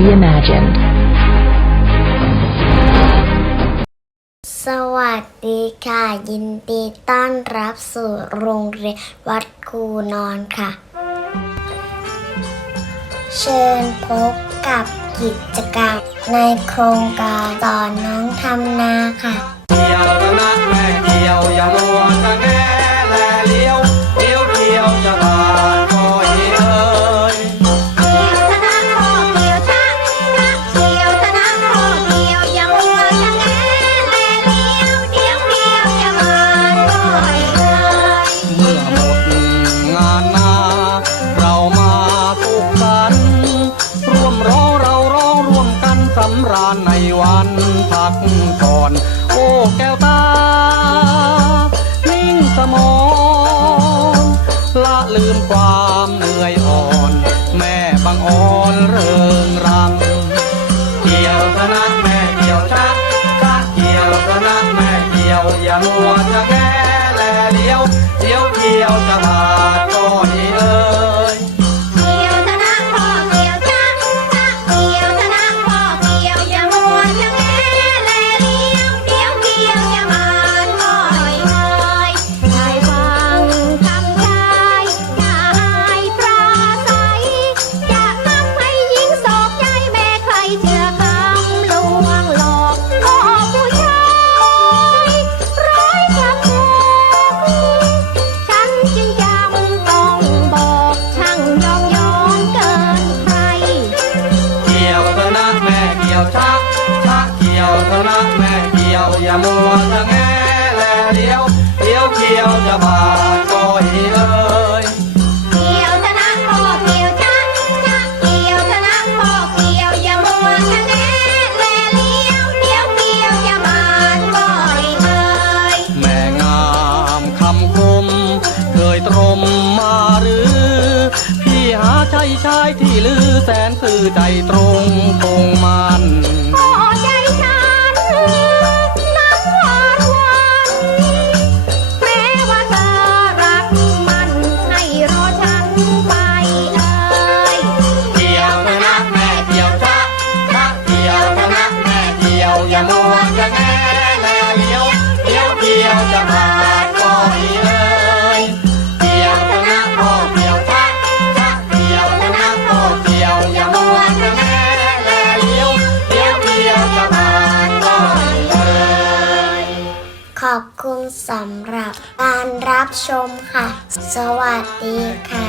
reimagined. สวัสดีค่ะ ยินดีต้อนรับสู่โรงเรียนวัดคูนอนค่ะ เชิญพบกับกิจกรรมในโครงการสอนน้องทำนาำราญในวันพักผ่อน โอ้แก้วตา นิ่งสมองละลืมความเหนื่อยอ่อน แม่บางอ่อนเริงรำเกี่ยวชนะแม่เกี่ยวชักชักเกี่ยวชนะแม่เกี่ยวอย่ามัวจะแง่แลเลี้ยวเดี๋ยวเกี่ยวจะผ่านก็ดีเอ้ย จะผ่านก็ดีเอ้ยเกี่ยวชนะพ่อเกี่ยวชะชะเกี่ยวชนะพ่อเกี่ยวอย่ามัวชะแงแลเลี้ยวเดี๋ยวเกี่ยวอย่ามาก่อยเลยแม่งามคำคมเคยตรมมาหรือ พี่หาใช่ชายที่ลือแสนสื่อใจตรงคงมัน อย่ามัวจะแง่แลเลี้ยวเลี้ยวเกี่ยวจะผ่าก็ดีเอ้ยเกี่ยวชนะพ่อเกี่ยวชักชักเกี่ยวชนะพ่อเกี่ยวอย่ามัวจะแง่แลเลี้ยวเลี้ยวเกี่ยวจะผ่าก็ดีเอ้ยขอบคุณสำหรับการรับชมค่ะ สวัสดีค่ะ